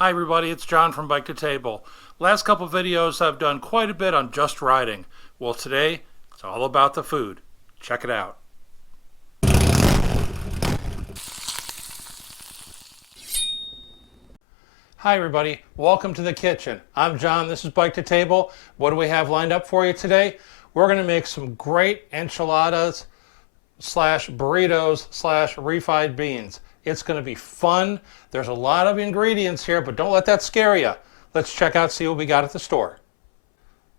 Hi everybody, it's John from Bike to Table. Last couple videos I've done quite a bit on just riding. Well, today it's all about the food. Check it out. Hi everybody, welcome to the kitchen. I'm John, this is Bike to Table. What do we have lined up for you today? We're going to make some great enchiladas slash burritos slash refried beans. It's going to be fun. There's a lot of ingredients here, but don't let that scare you. Let's check out, see what we got at the store.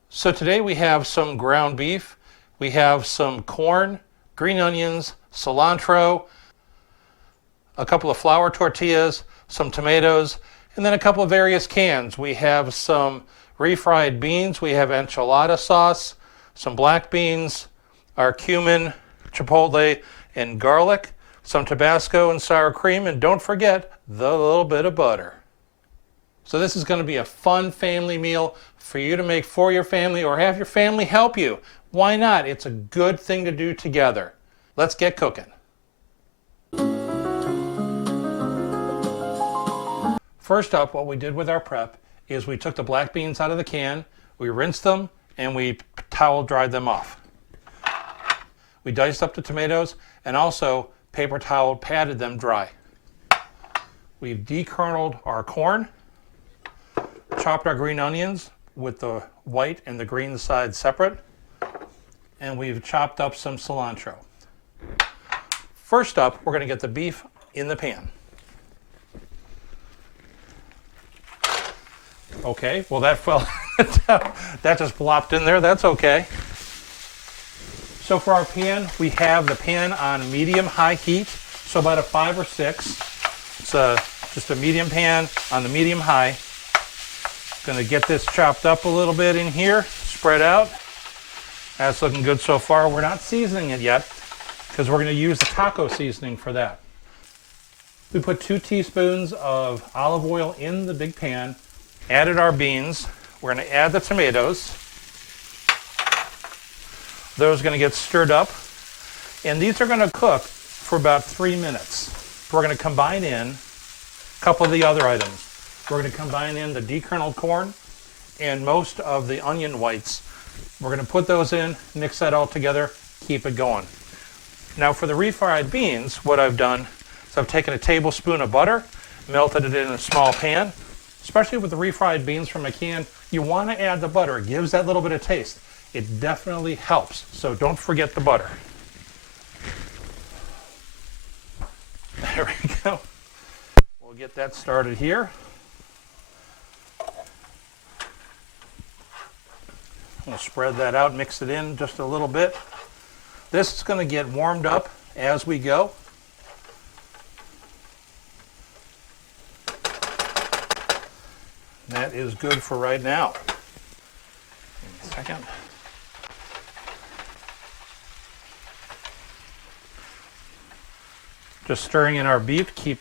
So today we have some ground beef, we have some corn, green onions, cilantro, a couple of flour tortillas, some tomatoes, and then a couple of various cans. We have some refried beans, we have enchilada sauce, some black beans, our cumin, chipotle, and garlic, some Tabasco and sour cream, and don't forget the little bit of butter. So this is going to be a fun family meal for you to make for your family or have your family help you. Why not? It's a good thing to do together. Let's get cooking. First up, what we did with our prep is we took the black beans out of the can, we rinsed them, and we towel dried them off. We diced up the tomatoes and also paper towel patted them dry. We've dekerneled our corn, chopped our green onions with the white and the green side separate, and we've chopped up some cilantro. First up, we're going to get the beef in the pan. Okay, well that fell, that just plopped in there, that's okay. So for our pan, we have the pan on medium-high heat, so about a 5 or 6. It's just a medium pan on the medium-high. Going to get this chopped up a little bit in here, spread out. That's looking good so far. We're not seasoning it yet because we're going to use the taco seasoning for that. We put 2 teaspoons of olive oil in the big pan, added our beans. We're going to add the tomatoes. Those are going to get stirred up, and these are going to cook for about 3 minutes. We're going to combine in a couple of the other items. We're going to combine in the dekerneled corn and most of the onion whites. We're going to put those in, mix that all together, keep it going. Now for the refried beans, what I've done is I've taken a tablespoon of butter, melted it in a small pan. Especially with the refried beans from a can, you want to add the butter. It gives that little bit of taste. It definitely helps, so don't forget the butter. There we go. We'll get that started here. We'll spread that out, mix it in just a little bit. This is going to get warmed up as we go. That is good for right now. Give me a second. Just stirring in our beef, keep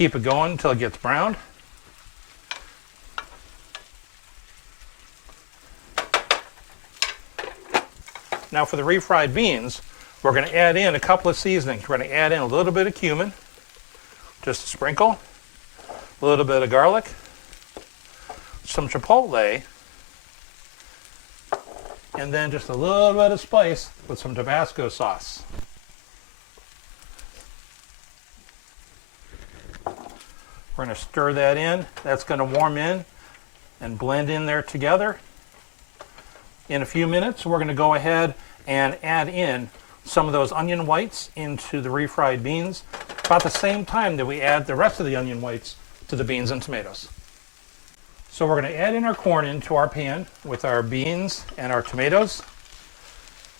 it going until it gets browned. Now for the refried beans, we're going to add in a couple of seasonings. We're going to add in a little bit of cumin, just a sprinkle, a little bit of garlic, some chipotle, and then just a little bit of spice with some Tabasco sauce. We're going to stir that in. That's going to warm in and blend in there together. In a few minutes, we're going to go ahead and add in some of those onion whites into the refried beans, about the same time that we add the rest of the onion whites to the beans and tomatoes. So we're going to add in our corn into our pan with our beans and our tomatoes.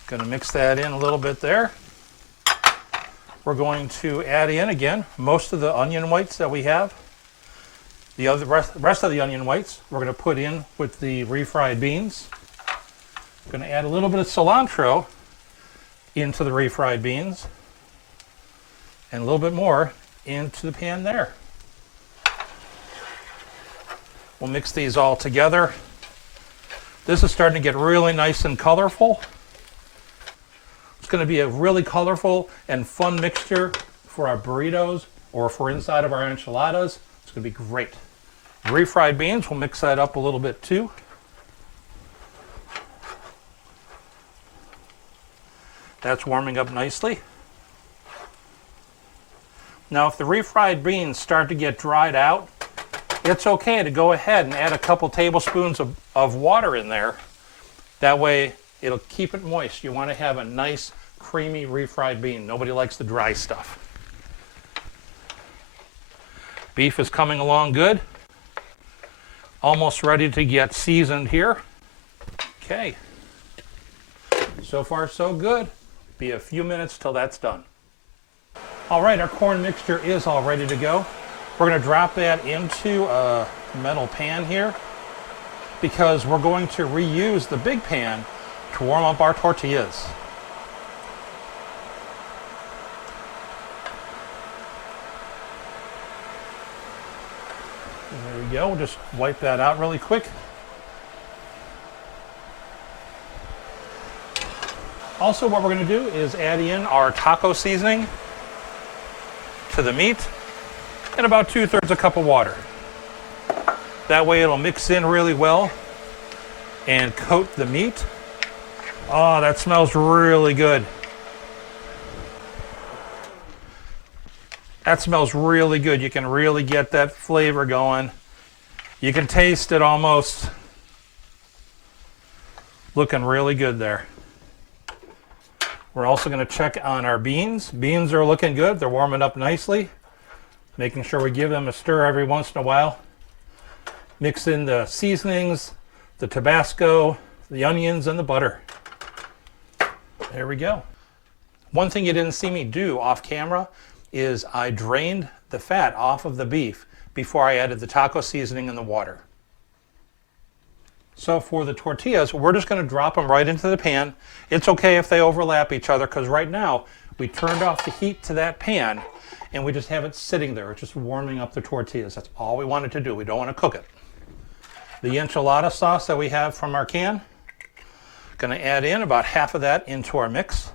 Going to mix that in a little bit there. We're going to add in, again, most of the onion whites that we have. The rest of the onion whites we're going to put in with the refried beans. Going to add a little bit of cilantro into the refried beans and a little bit more into the pan there. We'll mix these all together. This is starting to get really nice and colorful. It's going to be a really colorful and fun mixture for our burritos or for inside of our enchiladas. It's going to be great. Refried beans, we'll mix that up a little bit too. That's warming up nicely. Now if the refried beans start to get dried out, it's okay to go ahead and add a couple tablespoons of water in there. That way it'll keep it moist. You want to have a nice creamy refried bean. Nobody likes the dry stuff. Beef is coming along good. Almost ready to get seasoned here. Okay. So far so good. Be a few minutes till that's done. All right, our corn mixture is all ready to go. We're going to drop that into a metal pan here because we're going to reuse the big pan to warm up our tortillas. There we go. We'll just wipe that out really quick. Also, what we're going to do is add in our taco seasoning to the meat and about 2/3 a cup of water. That way it'll mix in really well and coat the meat. Oh, that smells really good. That smells really good. You can really get that flavor going. You can taste it almost. Looking really good there. We're also going to check on our beans. Beans are looking good. They're warming up nicely. Making sure we give them a stir every once in a while. Mix in the seasonings, the Tabasco, the onions, and the butter. There we go. One thing you didn't see me do off camera is I drained the fat off of the beef before I added the taco seasoning and the water. So for the tortillas, we're just going to drop them right into the pan. It's okay if they overlap each other because right now we turned off the heat to that pan and we just have it sitting there. It's just warming up the tortillas. That's all we wanted to do. We don't want to cook it. The enchilada sauce that we have from our can, going to add in about half of that into our mix.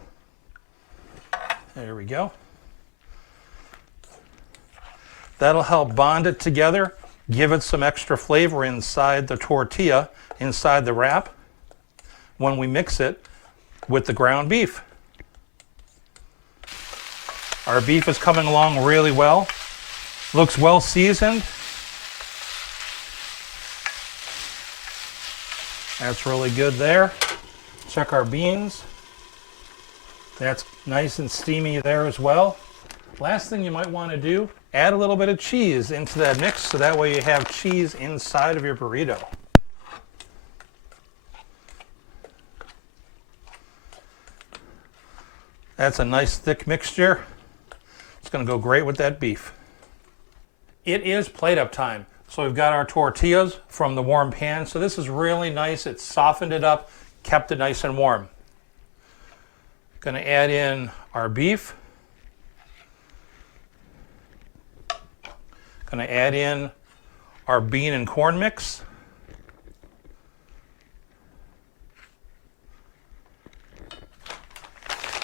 There we go. That'll help bond it together, give it some extra flavor inside the tortilla, inside the wrap, when we mix it with the ground beef. Our beef is coming along really well. Looks well seasoned. That's really good there. Check our beans. That's nice and steamy there as well. Last thing you might want to do, add a little bit of cheese into that mix so that way you have cheese inside of your burrito. That's a nice thick mixture. It's going to go great with that beef. It is plate up time. So we've got our tortillas from the warm pan. So this is really nice. It's softened it up, kept it nice and warm. Going to add in our beef. Going to add in our bean and corn mix.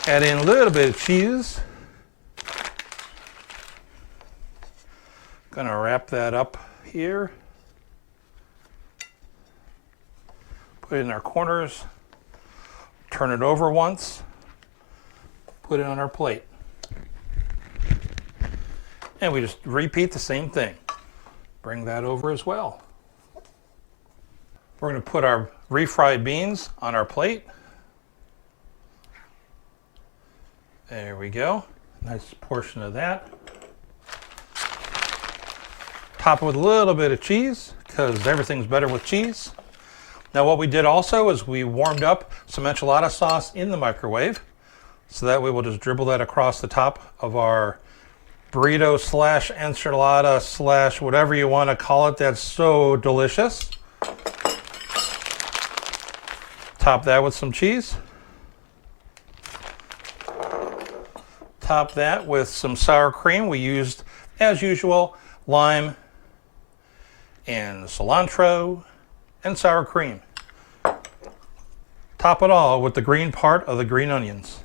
Add in a little bit of cheese. Going to wrap that up here. Put it in our corners. Turn it over once. Put it on our plate. And we just repeat the same thing. Bring that over as well. We're going to put our refried beans on our plate. There we go. Nice portion of that. Top it with a little bit of cheese because everything's better with cheese. Now what we did also is we warmed up some enchilada sauce in the microwave. So that way we'll just dribble that across the top of our burrito slash enchilada slash whatever you want to call it. That's so delicious. Top that with some cheese. Top that with some sour cream. We used, as usual, lime and cilantro and sour cream. Top it all with the green part of the green onions.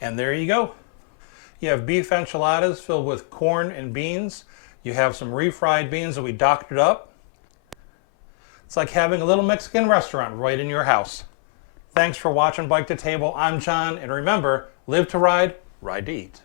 And there you go. You have beef enchiladas filled with corn and beans. You have some refried beans that we doctored up. It's like having a little Mexican restaurant right in your house. Thanks for watching Bike to Table. I'm John, and remember, live to ride, ride to eat.